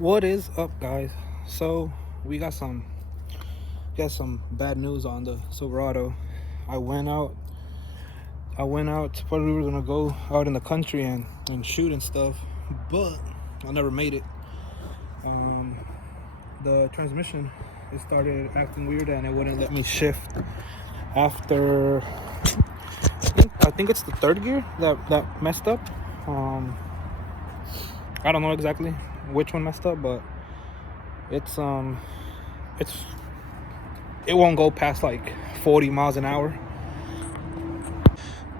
What is up, guys? So we got some bad news on the Silverado. I went out. Supposedly we were gonna go out in the country and shoot and stuff, but I never made it. Um, the transmission it started acting weird and it wouldn't let me shift after. I think it's the third gear that messed up. Um, I don't know exactly which one messed up, but it's it's it won't go past like 40 miles an hour.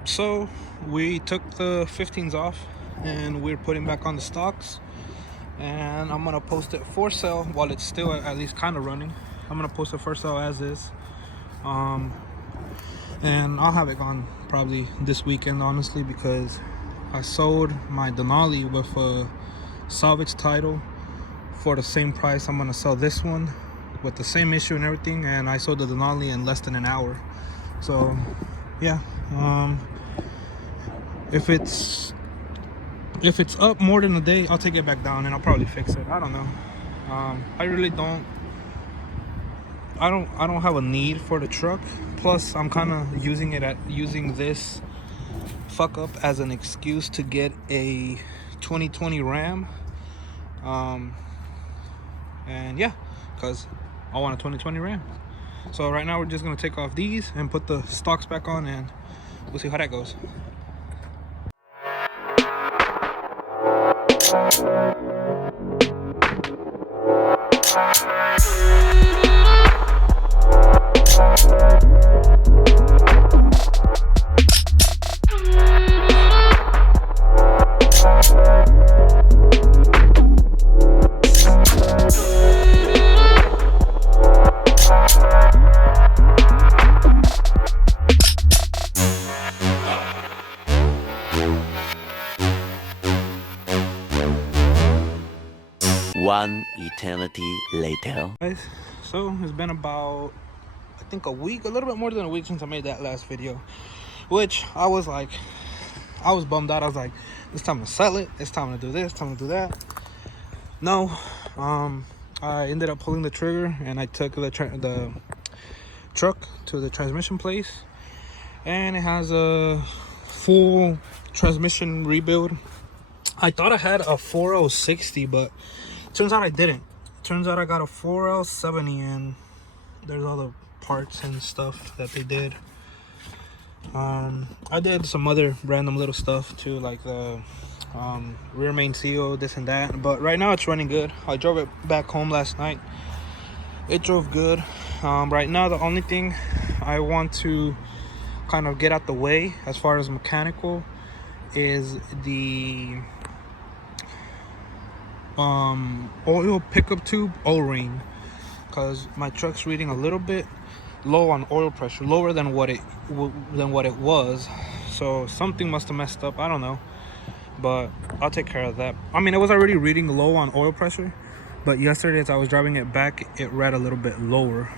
So we took the 15s off and we're putting back on the stocks, and I'm gonna post it for sale while it's still at least kind of running. I'm gonna post it for sale as is, and I'll have it gone probably this weekend, honestly, because I sold my Denali with a salvage title for the same price. I'm gonna sell this one with the same issue and everything, and I sold the Denali in less than an hour. So yeah, if it's up more than a day, I'll take it back down and I'll probably fix it. I don't know. I really don't. I don't have a need for the truck. Plus, I'm kind of using this fuck up as an excuse to get a 2020 Ram. And yeah, cause I want a 2020 Ram. So right now we're just gonna take off these and put the stocks back on, and we'll see how that goes. One eternity later. Guys, so it's been about, I think, a week, a little bit more than a week since I made that last video, which I was bummed out. I was like, it's time to sell it, it's time to do this, time to do that. No, I ended up pulling the trigger and I took the truck to the transmission place, and it has a full transmission rebuild. I thought I had a 4L60, but turns out I didn't. Turns out I got a 4L70, and there's all the parts and stuff that they did. I did some other random little stuff too, like the rear main seal, this and that, but right now it's running good. I drove it back home last night. It drove good. Right now the only thing I want to kind of get out the way as far as mechanical is the oil pickup tube O-ring, because my truck's reading a little bit low on oil pressure, lower than what it was. So something must have messed up, I don't know, but I'll take care of that. I mean, it was already reading low on oil pressure, but yesterday as I was driving it back, it read a little bit lower.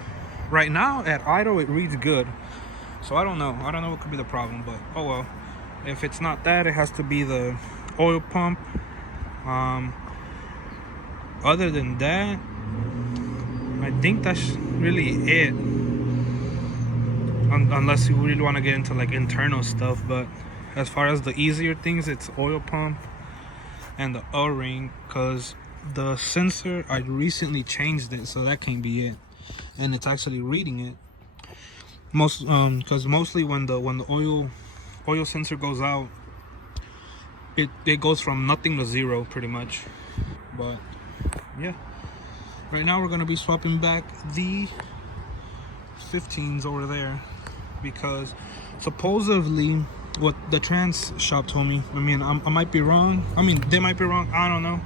Right now at idle it reads good, so I don't know what could be the problem, but oh well. If it's not that, it has to be the oil pump. Other than that, I think that's really it, unless you really want to get into like internal stuff. But as far as the easier things, it's oil pump and the O-ring, because the sensor, I recently changed it, so that can't be it, and it's actually reading it because mostly when the oil sensor goes out, it goes from nothing to zero pretty much. But yeah, right now we're gonna be swapping back the 15s over there, because supposedly what the trans shop told me, I mean, I might be wrong, I mean they might be wrong, I don't know,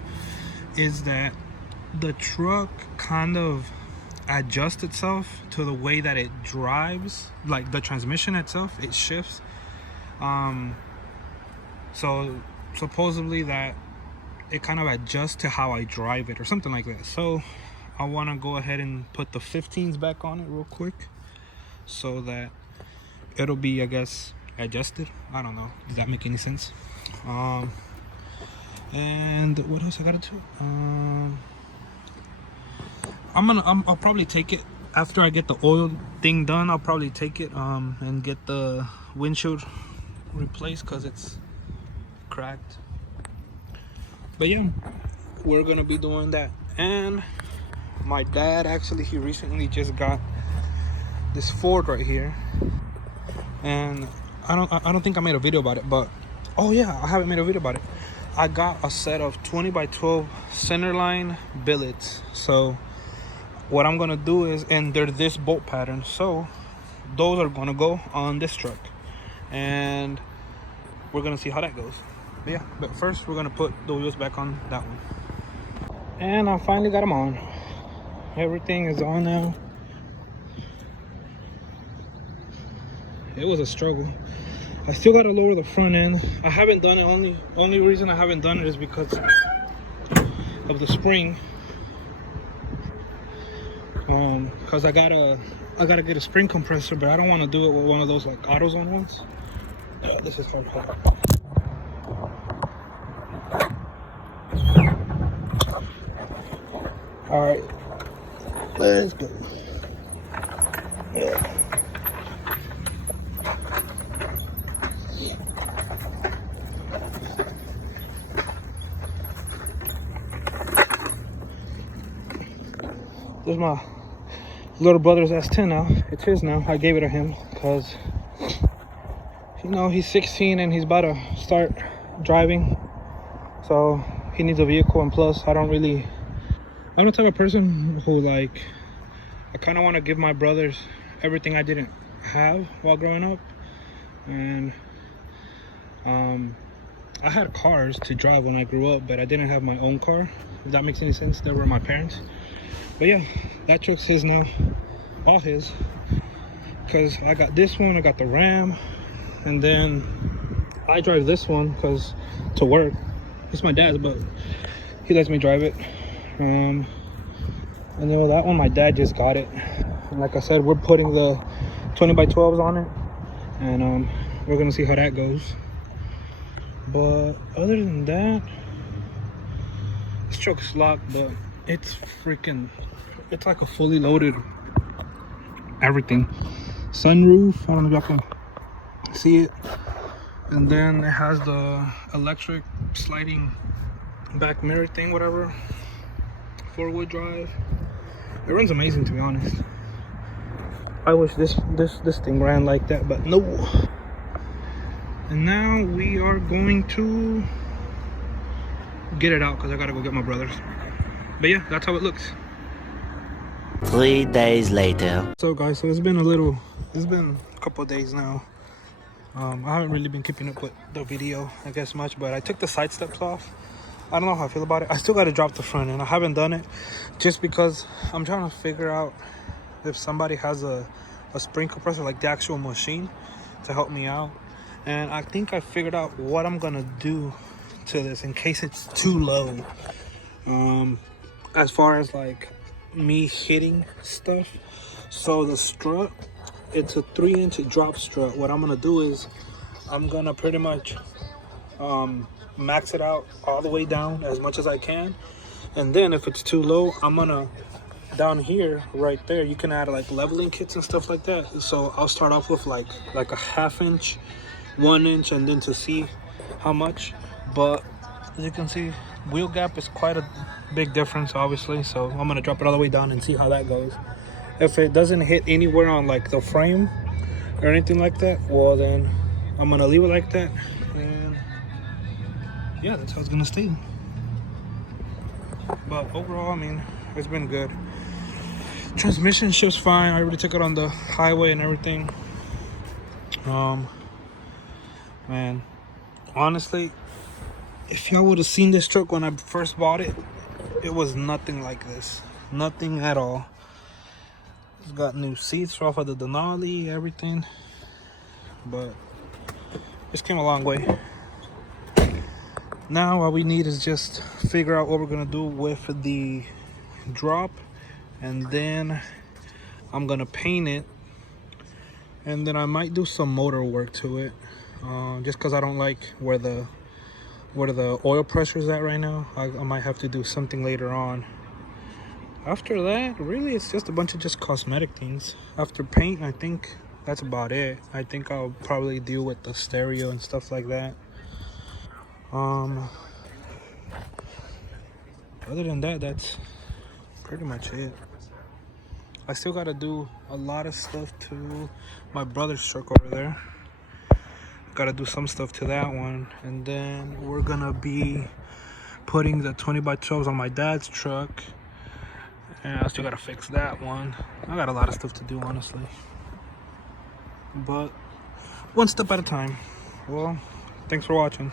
is that the truck kind of adjusts itself to the way that it drives, like the transmission itself, it shifts. So supposedly that it kind of adjusts to how I drive it or something like that. So I want to go ahead and put the 15s back on it real quick so that it'll be, I guess, adjusted. I don't know, does that make any sense? And what else I gotta do? I'll probably take it after I get the oil thing done. I'll probably take it and get the windshield replaced because it's cracked. But yeah, we're gonna be doing that. And my dad, actually, he recently just got this Ford right here, and I don't think I made a video about it, but oh yeah, I haven't made a video about it. I got a set of 20 by 12 centerline billets. So what I'm gonna do is, and they're this bolt pattern, so those are gonna go on this truck, and we're gonna see how that goes. But yeah, but first we're gonna put the wheels back on that one. And I finally got them on. Everything is on now. It was a struggle. I still gotta lower the front end. I haven't done it. Only reason I haven't done it is because of the spring. Cause I gotta get a spring compressor, but I don't want to do it with one of those like AutoZone ones. This is hard. All right, let's go. Yeah. There's my little brother's S10 now. It's his now. I gave it to him because, you know, he's 16 and he's about to start driving. So he needs a vehicle, and plus I'm the type of person who, like, I kind of want to give my brothers everything I didn't have while growing up. And I had cars to drive when I grew up, but I didn't have my own car, if that makes any sense. They were my parents. But yeah, that truck's his now, all his, because I got this one, I got the Ram, and then I drive this one because to work. It's my dad's, but he lets me drive it. And then with that one, my dad just got it, and like I said, we're putting the 20 by 12s on it, and we're gonna see how that goes. But other than that, this truck's locked, but it's like a fully loaded everything. Sunroof, I don't know if y'all can see it. And then it has the electric sliding back mirror thing, whatever. 4-wheel drive. It runs amazing, to be honest. I wish this thing ran like that, but no. And now we are going to get it out because I gotta go get my brothers. But yeah, that's how it looks. 3 days later. So guys, so it's been a couple of days now. I haven't really been keeping up with the video, I guess, much, but I took the side steps off. I don't know how I feel about it. I still got to drop the front end. I haven't done it just because I'm trying to figure out if somebody has a spring compressor, like the actual machine, to help me out. And I think I figured out what I'm gonna do to this in case it's too low. As far as like me hitting stuff. So the strut, it's a 3-inch drop strut. What I'm gonna do is I'm gonna pretty much max it out all the way down as much as I can, and then if it's too low, I'm gonna down here right there, you can add like leveling kits and stuff like that. So I'll start off with like a 1/2 inch, 1 inch, and then to see how much. But as you can see, wheel gap is quite a big difference, obviously. So I'm gonna drop it all the way down and see how that goes. If it doesn't hit anywhere on like the frame or anything like that, well then I'm gonna leave it like that, and yeah, that's how it's gonna stay. But overall, I mean, it's been good. Transmission shifts fine. I already took it on the highway and everything. Man, honestly, if y'all would have seen this truck when I first bought it, it was nothing like this. Nothing at all. It's got new seats off of the Denali, everything. But it's came a long way. Now all we need is just figure out what we're gonna do with the drop, and then I'm gonna paint it, and then I might do some motor work to it, just because I don't like where the oil pressure is at right now. I might have to do something later on. after that, really, it's just a bunch of just cosmetic things. After paint, I think that's about it. I think I'll probably deal with the stereo and stuff like that. Other than that, that's pretty much it. I still gotta do a lot of stuff to my brother's truck over there. Gotta do some stuff to that one, and then we're gonna be putting the 20x12s on my dad's truck, and I still gotta fix that one. I got a lot of stuff to do, honestly, but one step at a time. Well, thanks for watching.